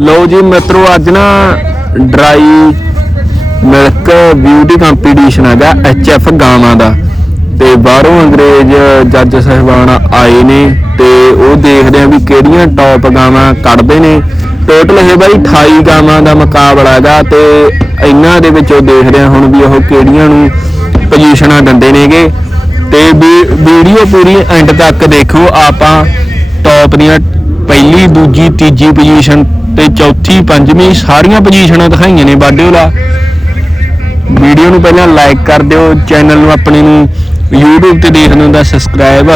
ਲਓ ਜੀ ਮਿੱਤਰੋ, ਅੱਜ ਨਾ ਡਰਾਈ ਮਿਲਕ ਬਿਊਟੀ ਕੰਪੀਟੀਸ਼ਨ ਹੈਗਾ ਐਚਐਫ ਗਾਵਾਂ ਦਾ। ਤੇ ਬਾਹਰੋਂ ਅੰਗਰੇਜ਼ ਜੱਜ ਸਹਿਬਾਨ ਆਏ ਨੇ ਤੇ ਉਹ ਦੇਖਦੇ ਆ ਵੀ ਕਿਹੜੀਆਂ ਟੌਪ ਗਾਵਾਂ ਕੱਢਦੇ ਨੇ। ਟੋਟਲ ਇਹ ਬਾਈ 28 ਗਾਵਾਂ ਦਾ ਮੁਕਾਬਲਾ ਹੈਗਾ ਤੇ ਇਹਨਾਂ ਦੇ ਵਿੱਚੋਂ ਦੇਖਦੇ ਆ ਹੁਣ ਵੀ ਉਹ ਕਿਹੜੀਆਂ ਨੂੰ ਪੋਜੀਸ਼ਨਾਂ ਦਿੰਦੇ ਨੇਗੇ। ਤੇ ਵੀ- ਵੀਡੀਓ ਪੂਰੀ ਐਂਡ ਤੱਕ ਦੇਖੋ, ਆਪਾਂ ਟੌਪ ਦੀਆਂ ਪਹਿਲੀ, ਦੂਜੀ, ਤੀਜੀ ਪੋਜੀਸ਼ਨ ਤੇ ਚੌਥੀ, ਪੰਜਵੀਂ ਸਾਰੀਆਂ ਪੋਜੀਸ਼ਨਾਂ ਦਿਖਾਈਆਂ ਨੇ ਬਾਡਿਓਲਾ ਵੀਡੀਓ ਨੂੰ ਪਹਿਲਾਂ ਲਾਈਕ ਕਰ ਦਿਓ ਚੈਨਲ ਨੂੰ ਆਪਣੇ ਨੂੰ YouTube ਤੇ ਦੇਖਦੇ ਹੋ ਤਾਂ ਸਬਸਕ੍ਰਾਈਬ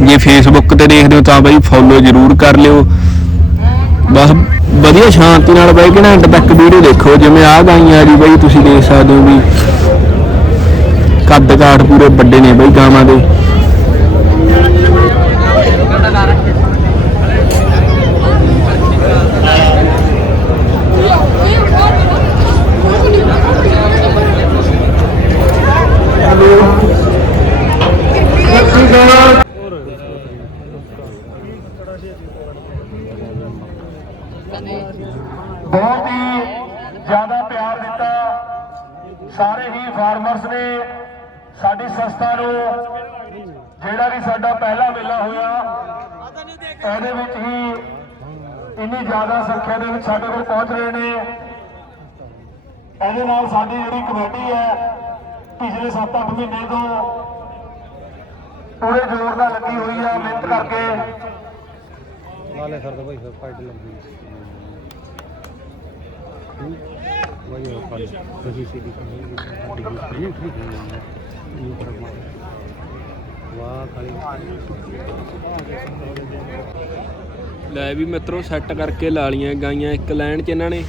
ਜੇ Facebook ਤੇ ਦੇਖਦੇ ਹੋ ਤਾਂ ਬਾਈ ਫੋਲੋ ਜ਼ਰੂਰ ਕਰ ਲਿਓ। ਬਸ ਵਧੀਆ ਸ਼ਾਂਤੀ ਨਾਲ ਬਾਈ ਕਿ ਐਂਡ ਤੱਕ ਵੀਡੀਓ ਦੇਖੋ, ਜਿਵੇਂ ਆ ਗਾਈਆਂ ਜੀ ਬਾਈ ਤੁਸੀਂ ਦੇਖ ਸਕਦੇ ਹੋ ਵੀ ਕੱਦ ਕਾਠ ਪੂਰੇ ਵੱਡੇ ਨੇ ਬਾਈ ਗਾਵਾਂ ਦੇ। ਬਹੁਤ ਹੀ ਜ਼ਿਆਦਾ ਪਿਆਰ ਦਿੱਤਾ। ਸਾਰੇ ਹੀ ਫਾਰਮਰਸ ਨੇ ਸਾਡੀ ਸੰਸਥਾ ਨੂੰ, ਜਿਹੜਾ ਵੀ ਸਾਡਾ ਪਹਿਲਾ ਮੇਲਾ ਹੋਇਆ, ਇਹਦੇ ਵਿੱਚ ਹੀ ਇੰਨੀ ਜ਼ਿਆਦਾ ਸੰਖਿਆ ਦੇ ਵਿੱਚ ਸਾਡੇ ਕੋਲ ਪਹੁੰਚ ਰਹੇ ਨੇ। ਇਹਦੇ ਨਾਲ ਸਾਡੀ ਜਿਹੜੀ ਕਮੇਟੀ ਹੈ, ਪਿਛਲੇ 7-8 ਮਹੀਨੇ ਤੋਂ ਪੂਰੇ ਜ਼ੋਰ ਨਾਲ ਲੱਗੀ ਹੋਈ ਹੈ, ਮਿਹਨਤ ਕਰਕੇ ਨਾਲੇ ਸਰ ਤਾਂ ਭਾਈ ਫਿਰ ਫਾਈਟ ਲੰਬੀ ਵਹੀ ਹੋ ਪਾਲੀ ਬਜੀ ਸੀ ਦੀ ਕੰਨੀ ਇਹ ਕਰਮਾ ਵਾਹ ਖਾਲੀ। ਲੈ ਵੀ ਮਿੱਤਰੋ ਸੈੱਟ ਕਰਕੇ ਲਾ ਲੀਆਂ ਗਾਈਆਂ ਇੱਕ ਲਾਈਨ 'ਚ ਇਹਨਾਂ ਨੇ।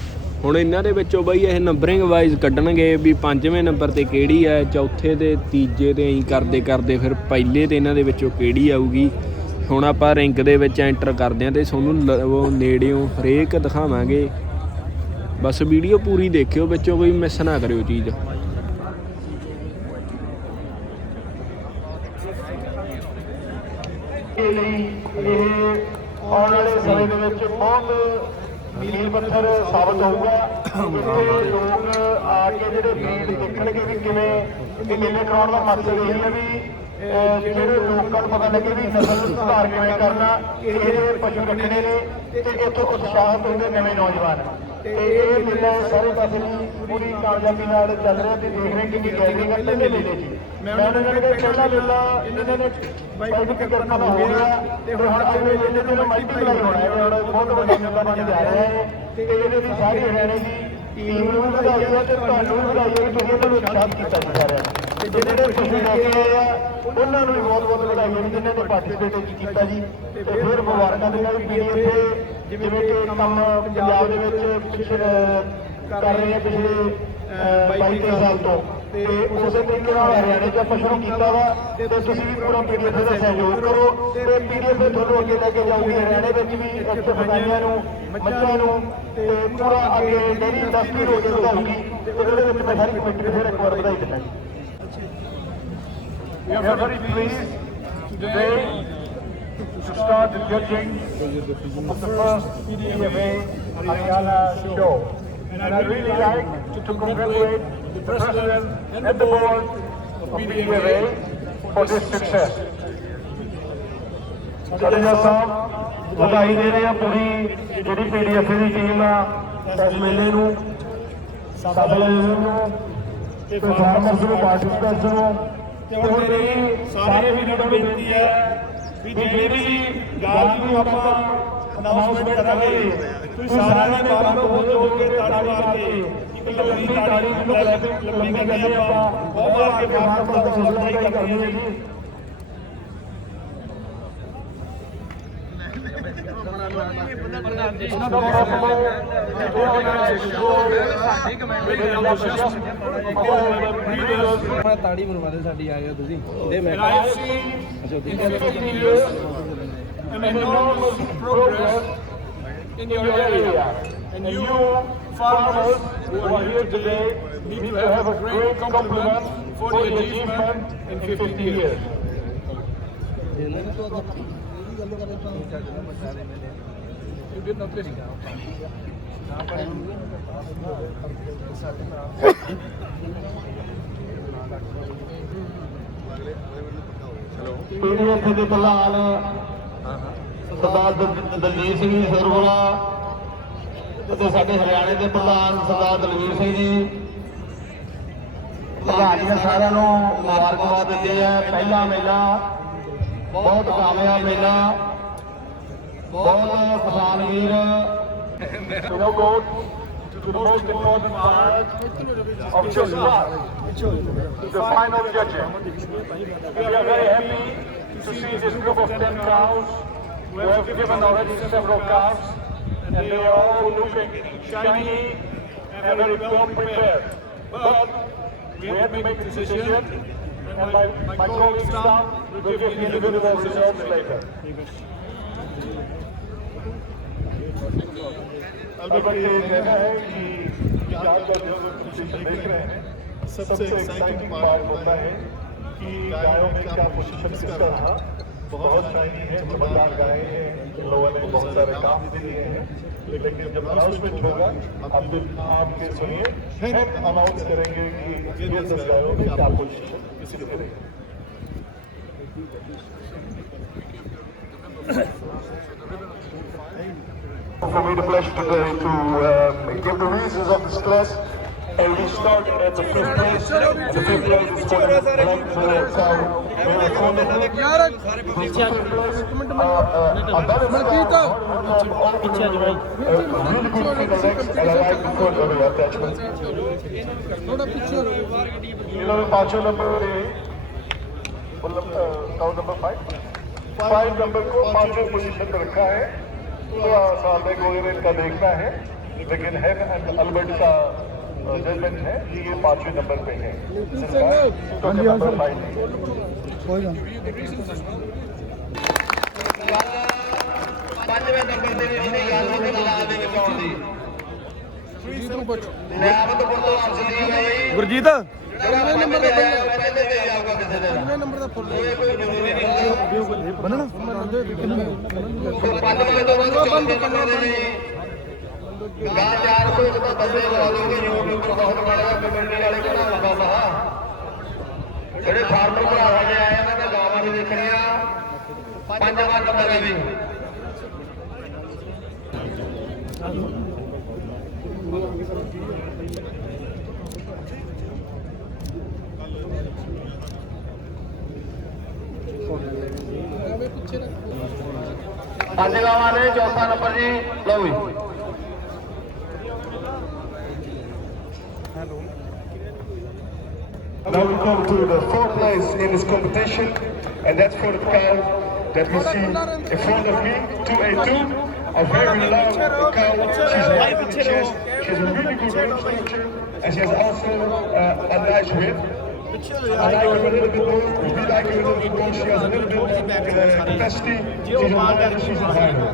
ਹੁਣ ਇਹਨਾਂ ਦੇ ਵਿੱਚੋਂ ਬਈ ਇਹ ਨੰਬਰਿੰਗ ਵਾਈਜ਼ ਕੱਢਣਗੇ ਵੀ ਪੰਜਵੇਂ ਨੰਬਰ ਤੇ ਕਿਹੜੀ ਹੈ, ਚੌਥੇ ਤੇ ਤੀਜੇ ਤੇ ਐਂ ਕਰਦੇ ਕਰਦੇ ਫਿਰ ਪਹਿਲੇ ਤੇ ਇਹਨਾਂ ਦੇ ਵਿੱਚੋਂ ਕਿਹੜੀ ਆਊਗੀ। ਹੁਣ ਆਪਾਂ ਰਿੰਗ ਦੇ ਵਿੱਚ ਐਂਟਰ ਕਰਦੇ ਆਂ ਤੇ ਤੁਹਾਨੂੰ ਲ- ਉਹ ਨੇੜਿਓਂ ਹਰੇਕ ਦਿਖਾਵਾਂਗੇ ਬਸ ਵੀਡੀਓ ਪੂਰੀ ਦੇਖਿਓ ਵਿੱਚੋਂ ਕੋਈ ਮਿਸ ਨਾ ਕਰਿਓ ਚੀਜ਼ ਆਉਣ ਵਾਲੇ ਸਮੇਂ ਦੇ ਵਿੱਚ ਬਹੁਤ ਮੀਲ ਪੱਥਰ ਸਾਬਤ ਹੋਊਗਾ ਇੱਥੇ ਲੋਕ ਆ ਕੇ ਜਿਹੜੇ ਦੇਖਣਗੇ ਵੀ ਕਿਵੇਂ ਇਹ ਮੇਲੇ ਕਰਾਉਣ ਦਾ ਮਕਸਦ ਇਹ ਹੈ ਵੀ ਜਿਹੜੇ ਲੋਕਾਂ ਨੂੰ ਪਤਾ ਲੱਗੇ ਵੀ ਨਸਲ ਸੁਧਾਰ ਕਿਵੇਂ ਕਰਨਾ ਕਿਹੜੇ ਪਸ਼ੂ ਰੱਖਣੇ ਨੇ ਤੇ ਇੱਥੋਂ ਉਤਸ਼ਾਹਤ ਹੁੰਦੇ ਨਵੇਂ ਨੌਜਵਾਨ। ਤੇ ਇਹ ਮੇਲਾ ਸਾਰੇ ਪਾਸੇ ਦੀ ਪੂਰੀ ਕਾਮਯਾਬੀ ਨਾਲ ਚੱਲ ਰਿਹਾ ਤੇ ਦੇਖ ਰਹੇ ਕਿ ਕੀ ਗੈਦਰਿੰਗ ਹੈ ਤੇ ਮੇਲੇ ਜੀ ਮੈਂ ਉਹਨਾਂ ਨੂੰ ਕਹਿੰਦਾ ਪਹਿਲਾ ਮੇਲਾ ਇਹਨਾਂ ਨੇ ਬਾਈ ਦੀ ਕਿਰਪਾ ਨਾਲ ਹੋ ਗਿਆ ਤੇ ਹੁਣ ਅਗਲੇ ਮੇਲੇ ਤੇ ਨਾ ਮਲਟੀਪਲਾਈ ਹੋਣਾ ਹੈ ਹੁਣ ਬਹੁਤ ਵੱਡਾ ਮੇਲਾ ਬਣ ਜਾ ਰਿਹਾ ਹੈ। ਤੇ ਇਹਦੇ ਦੀ ਸਾਰੀ ਹਰਿਆਣੇ ਦੀ ਟੀਮ ਨੂੰ ਵੀ ਵਧਾਈ ਹੈ ਤੇ ਤੁਹਾਨੂੰ ਵੀ ਵਧਾਈ ਹੈ ਕਿ ਤੁਸੀਂ ਇਹਨਾਂ ਨੂੰ ਉਤਸ਼ਾਹਿਤ ਕੀਤਾ ਜਾ ਰਿਹਾ ਹੈ। ਤੇ ਜਿਹੜੇ ਤੁਸੀਂ ਲੈ ਕੇ ਆਏ ਆ, ਉਹਨਾਂ ਨੂੰ ਵੀ ਬਹੁਤ ਬਹੁਤ ਵਧਾਈਆਂ ਹੈ ਜਿਨ੍ਹਾਂ ਨੇ ਪਾਰਟਿਸਿਪੇਟ ਕੀਤਾ ਜੀ। ਤੇ ਫਿਰ ਮੁਬਾਰਕਾਂ ਦੇ ਦਿੰਦਾ ਵੀ ਪੀਡੀਐਫ ਜਿਵੇਂ ਕਿ ਕੰਮ ਪੰਜਾਬ ਦੇ ਵਿੱਚ ਪਿਛਲੇ ਕਰ ਰਹੇ ਆ ਪਿਛਲੇ 22 ਸਾਲ ਤੋਂ। ਤੇ ਉਸੇ ਤਰੀਕੇ ਨਾਲ ਹਰਿਆਣੇ 'ਚ ਆਪਾਂ ਸ਼ੁਰੂ ਕੀਤਾ ਵਾ ਤੇ ਤੁਸੀਂ ਵੀ ਪੂਰਾ ਪੀਡੀਐਫ ਦਾ ਸਹਿਯੋਗ ਕਰੋ। ਤੇ ਪੀਡੀਐਫ ਤੁਹਾਨੂੰ ਅੱਗੇ ਲੈ ਕੇ ਜਾਊਗੀ। ਹਰਿਆਣੇ ਵਿੱਚ ਵੀ ਇੱਥੇ ਫਸਾਈਆਂ ਨੂੰ, ਮੱਝਾਂ ਨੂੰ, ਤੇ ਪੂਰਾ ਅੱਗੇ ਡੇਰੀ ਇੰਡਸਟਰੀ ਰੋਜ਼ ਕੇ ਵਧਾਊਗੀ। ਤੇ ਉਹਦੇ ਵਿੱਚ ਮੈਂ ਸਾਰੀ ਕਮੇਟੀ ਨੂੰ ਫਿਰ ਇੱਕ ਵਾਰ ਵਧਾਈ ਦਿੰਦਾ ਜੀ। We are very pleased today to start the judging of the first PDFA Haryana show. And I'd really like to congratulate the President and the Board of PDFA for this success. Jadeja ਸਾਹਿਬ ਵਧਾਈ ਦੇ ਰਹੇ ਆ ਪੂਰੀ ਜਿਹੜੀ PDF ਦੀ team ਆ ਇਸ ਮੇਲੇ ਨੂੰ ਸਫਲ ਨੂੰ ਤੇ ਪਰਫਾਰਮੈਂਸ ਨੂੰ ਪਾਰਟਿਸਪੈਂਟਸ ਨੂੰ ਤੇ ਹੁਣ ਮੇਰੀ ਸਾਰੇ ਵੀਰਾਂ ਨੂੰ ਬੇਨਤੀ ਹੈ ਵੀ ਜਿਹੜੀ ਵੀ ਗੱਲ ਨੂੰ ਆਪਾਂ ਅਨਾਉਂਸਮੈਂਟ ਕਰਾਂਗੇ ਤੁਸੀਂ ਸਾਰਿਆਂ ਨੇ ਬਾਹਰ ਤੋਂ ਹੋ ਕੇ ਤਾੜੀ ਮਾਰ ਕੇ ਇੱਕ ਲੰਬੀ ਤਾੜੀ ਕੇ ਲੰਬੀ ਕਰਦੇ ਆਪਾਂ ਬਹੁਤ ਅੱਗੇ ਬਾਹਰ ਤੋਂ ਹੌਸਲਾ ਹੀ ਕਰਨੀ ਹੈ ਜੀ। ਤਾੜੀ ਮਰਵਾ ਦੇ ਸਾਡੀ ਆ ਗਿਆ ਤੁਸੀਂ ਦੇ ਮੈਂ And I have seen in 15 years an enormous progress in your area. And you farmers who are here today need to have a great compliment for the achievement in 15 years. ਤੋ ਇਹ ਤਾਂ ਪੀਡੀਐਫ ਦੇ ਪ੍ਰਧਾਨ ਸਰਦਾਰ ਦਲ- ਦਲਜੀਤ ਸਿੰਘ ਜੀ ਸਰਵਰਾ ਅਤੇ ਸਾਡੇ ਹਰਿਆਣੇ ਦੇ ਪ੍ਰਧਾਨ ਸਰਦਾਰ ਦਲਵੀਰ ਸਿੰਘ ਜੀ। ਪ੍ਰਧਾਨ ਜੀ ਸਾਰਿਆਂ ਨੂੰ ਮੁਬਾਰਕਬਾਦ ਦਿੱਤੀ ਹੈ ਪਹਿਲਾ ਮੇਲਾ ਬਹੁਤ ਕਾਮਯਾਬ ਮੇਲਾ ਬਹੁਤ ਕਿਸਾਨ ਵੀਰ Now go to the most important part of this class, the final judging. We are very happy to see this group of 10 cows. We have given already several calves, and they are all looking shiny and very well prepared. But we have to make a decision, and my, my colleague Stan will give the individual results later. अलबत्त ये कहना है कि यहाँ का जो competition देख रहे हैं सबसे एक्साइटिंग पार्ट होता है कि गायों में क्या पोजीशन किसका रहा बहुत शाइनी है जबरदार गाय हैं इन लोगों ने बहुत सारे काम भी दिए हैं लेकिन जब अनाउंसमेंट होगा आप तो आपके सुनिए फिर अनाउंस करेंगे कि ये दस गायों में क्या पोजीशन किसके रहेगा For me, the pleasure today to um, give the reasons of this class. And we start at the fifth place. And the fifth place is for the black uh, cow. Male Congo. The fifth place, uh, uh, a better Marquito. Uh, really good finger legs, and I like the front of the attachment. ਥੋੜਾ ਪਿੱਛੇ ਹੋ ਇਹਨਾਂ में पांचों number है मतलब cow number five five number को पांचों पोजीशन पे रखा है थोड़ा सा बैग वगैरह इनका देखना है लेकिन है एंड अल्बर्ट का जजमेंट है कि ये पांचवें नंबर पे है तो नंबर फाइव है ਪੰਜਵੇਂ ਨੰਬਰ ਤੇ ਉਹਨੇ ਗੱਲ ਉਹਦੇ ਨਾਲ ਦੇ ਵਿੱਚ ਆਉਣ ਦੀ ਨਿਆਮਤਪੁਰ ਤੋਂ ਅਰਜਦੀਪ ਹੈ ਜੀ ਗੁਰਜੀਤ ਜਿਹੜਾ ਨੰਬਰ ਤੇ ਆਇਆ ਉਹ ਪਹਿਲੇ ਤੇ ਜਾਊਗਾ ਕਿਸੇ ਦੇ ਨਾਲ ਨੰਬਰ ਦਾ ਫੁੱਲ ਇਹ ਕੋਈ ਜ਼ਰੂਰੀ ਨਹੀਂ ਬੰਨਣਾ ਪੰਜ ਵਜੇ ਤੋਂ ਬਾਅਦ ਚੌਥੇ ਨੰਬਰ ਦੇ ਨੇ ਗਾ 400 ਤਾਂ ਬੰਦੇ ਲਵਾ ਦੋਗੇ YouTube ਪਰ ਬਹੁਤ ਬੜਾ ਕਮਿਊਨਿਟੀ ਵਾਲੇ ਕਿਹੜਾ ਲੱਗਾ ਮਹਾ ਜਿਹੜੇ ਫਾਰਮਰ ਭਰਾ ਸਾਡੇ ਆਏ ਇਹਨਾਂ ਦੇ ਗਾਵਾਂ ਵੀ ਦੇਖਣੀਆਂ ਪੰਜਵਾਂ ਨੰਬਰ ਹੈ ਵੀ ਪੰਜ ਗਾਵਾਂ ਨੇ, ਚੌਥਾ ਨੰਬਰ ਜੀ। ਲਓ ਜੀ। Now we come to the fourth place in this competition, and that's for the cow that we see in front of me, 282. A very long cow, she's light in the chest, she has a really good rib structure, and she has also uh, a nice rib. I like her a little bit more, we like her a little bit more, she has a little bit more uh, capacity, she's a minor, she's a minor.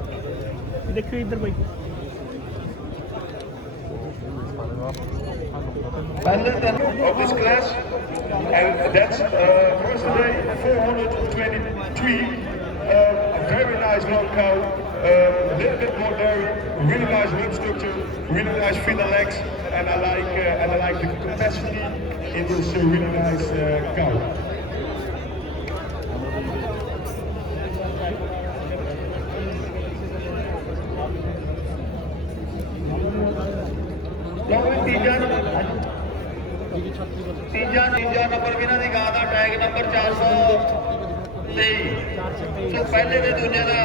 देखियो इधर भाई। Of this class and that's uh, day 423 uh, a very nice long cow uh, a little bit more dairy really nice rib structure really nice fin legs and I like uh, and I like the capacity in this uh, really nice uh, cow ਲਓ ਵੀ ਤੀਜਾ ਤੀਜਾ ਤੀਜਾ number ਵੀ ਇਹਨਾਂ ਦੀ ਗਾਂ ਦਾ tag number 423 ਤੋਂ ਪਹਿਲੇ ਦੇ ਦੂਜੇ ਦਾ।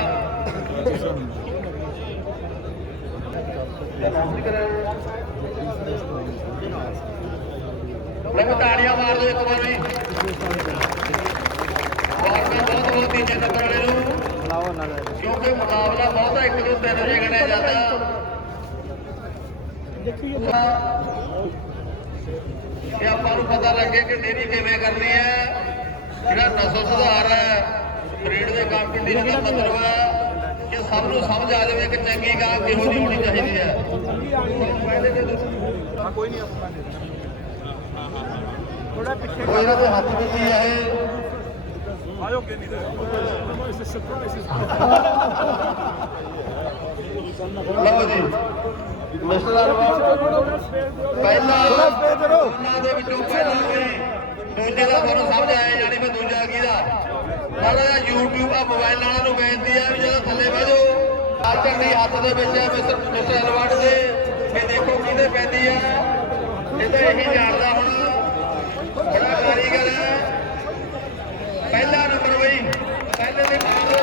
ਲਓ ਤਾੜੀਆਂ ਮਾਰ ਦਿਓ ਇੱਕ ਵਾਰ। ਬਹੁਤ ਬਹੁਤ ਕਰੋ ਤੀਜੇ ਨੰਬਰ ਵਾਲੇ ਨੂੰ। ਲੈ ਕਿਉਂਕਿ ਮੁਕਾਬਲਾ ਬਹੁਤਾ ਇੱਕ ਤੋਂ ਤਿੰਨ ਜੇ ਗਣਿਆ ਜਾਂਦਾ। ਦੇਖੀ ਕਿ ਆਪਾਂ ਨੂੰ ਪਤਾ ਲੱਗੇ ਕਿ ਡੇਰੀ ਕਿਵੇਂ ਕਰਨੀ ਹੈ ਜਿਹੜਾ ਨਸਲ ਸੁਧਾਰ ਹੈ ਬਰੀਡ ਦੇ ਕੰਪੀਟੀਸ਼ਨ ਦਾ ਮਤਲਬ ਹੈ ਕਿ ਸਭ ਨੂੰ ਸਮਝ ਆ ਜਾਵੇ ਕਿ ਚੰਗੀ ਗਾਂ ਕਿਹੋ ਜਿਹੀ ਹੋਣੀ ਚਾਹੀਦੀ ਹੈ। ਪਹਿਲੇ ਤੇ ਕੋਈ ਨਹੀਂ ਥੋੜਾ ਪਿੱਛੇ ਕੋਈ ਇਹਨਾਂ ਦੇ ਹੱਥ ਵਿੱਚ ਹੀ ਹੈ ਇਹ। ਲਓ ਜੀ। ਮਿਸਟਰ ਅਰਵਾਲ ਪਹਿਲਾ ਉਹਨਾਂ ਦੇ ਵਿੱਚੋਂ ਪਹਿਲਾ ਕੋਈ ਦੂਜੇ ਦਾ ਤੁਹਾਨੂੰ ਸਮਝ ਆਇਆ ਯਾਨੀ ਮੈਂ ਦੂਜਾ ਕਿਹਦਾ ਮਾੜਾ ਜਿਹਾ YouTube ਆ ਮੋਬਾਈਲ ਵਾਲਿਆਂ ਨੂੰ ਬੇਨਤੀ ਹੈ ਵੀ ਜਦੋਂ ਥੱਲੇ ਬਹਿ ਜਾਓ ਆ ਝੰਡੀ ਹੱਥ ਦੇ ਵਿੱਚ ਹੈ ਮਿਸਟਰ ਮਿਸਟਰ ਅਰਵਾਲ ਦੇ। ਇਹ ਦੇਖੋ ਕਿਹਦੇ ਪੈਂਦੀ ਆ। ਇਹ ਤਾਂ ਇਹੀ ਜਾਣਦਾ ਹੁਣ ਬੜਾ ਕਾਰੀਗਰ ਹੈ ਪਹਿਲਾ ਨੰਬਰ ਬਈ ਪਹਿਲੇ ਦੇ ਨਾਮ ਦੇ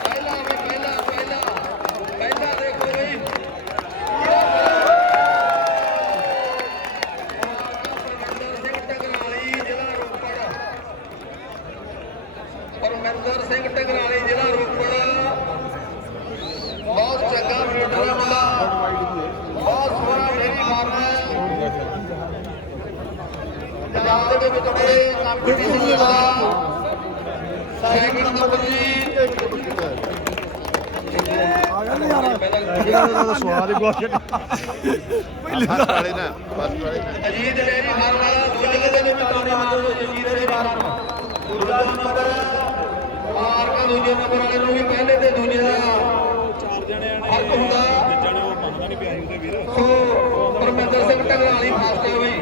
ਪਹਿਲਾ ਵੀ ਪਹਿਲਾ ਪਹਿਲਾ ਪਹਿਲਾ ਦੇਖੋ ਬਈ ਪਰਮਿੰਦਰ ਸਿੰਘ ਟਕਰਾਲੀ ਜ਼ਿਲ੍ਹਾ ਰੋਪੜ ਪਰਮਿੰਦਰ ਸਿੰਘ ਟਕਰਾਲੀ ਜ਼ਿਲ੍ਹਾ ਰੋਪੜ ਬਹੁਤ ਚੰਗਾ ਬਰੀਡਰ ਹੈ ਮੁੰਡਾ ਬਹੁਤ ਸੋਹਣਾ ਡੇਰੀ ਫਾਰਮ ਹੈ ਪੰਜਾਬ ਦੇ ਵਿੱਚ ਬੜੇ ਕੰਪੀਟੀਸ਼ਨ ਲੱਗਦਾ ਸੈਕਿੰਡ ਨੰਬਰ ਜੀ ਅਜੀਤ ਡੇਰੀ ਫਾਰਮ ਵਾਲਾ ਦੂਜੇ ਦੇ ਵੀ ਤਾੜੀ ਮਾਰੋ ਅਜੀਤ ਡੇਰੀ ਫਾਰਮ ਦੂਜਾ ਨੰਬਰ ਮਾਰਕਾ ਦੂਜੇ ਨੰਬਰ ਵਾਲੇ ਨੂੰ ਵੀ ਪਹਿਲੇ ਤੇ ਦੂਜੇ ਦਾ ਚਾਰ ਜਣੇ ਆਣੇ ਫ਼ਰਕ ਹੁੰਦਾ ਜਣੇ ਉਹ ਮੰਨਦਾ ਨਹੀਂ ਪਿਆ ਉਹਦੇ ਵੀਰ ਸੋ ਪਰਮਿੰਦਰ ਸਿੰਘ ਢਗਲਾਲੀ ਫਸਟ ਹੈ ਬਈ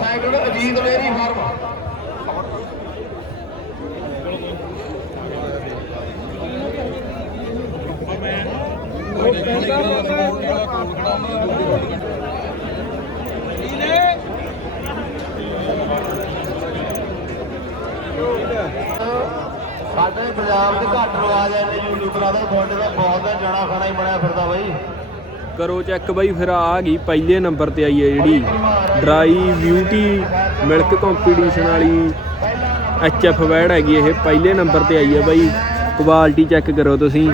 ਸੈਕਿੰਡ ਅਜੀਤ ਡੇਰੀ ਫਾਰਮ। ਸਾਡੇ ਪੰਜਾਬ ਦੇ ਘੱਟ ਰਿਵਾਜ ਐ ਨੇ ਯੂਟਿਊਬਰਾਂ ਦਾ ਤੁਹਾਡੇ ਦਾ ਬਹੁਤ ਦਾ ਜਣਾ ਖਾਣਾ ਹੀ ਬਣਿਆ ਫਿਰਦਾ ਬਾਈ। ਕਰੋ ਚੈੱਕ ਬਾਈ, ਫਿਰ ਆ ਗਈ ਪਹਿਲੇ ਨੰਬਰ ਤੇ ਆਈ ਹੈ ਜਿਹੜੀ ਡਰਾਈ ਬਿਊਟੀ ਮਿਲਕ ਕੰਪੀਟੀਸ਼ਨ ਵਾਲੀ ਐਚ ਐਫ ਵੈੜ ਹੈਗੀ ਇਹ, ਪਹਿਲੇ ਨੰਬਰ ਤੇ ਆਈ ਹੈ ਬਾਈ। ਕੁਆਲਿਟੀ ਚੈੱਕ ਕਰੋ ਤੁਸੀਂ।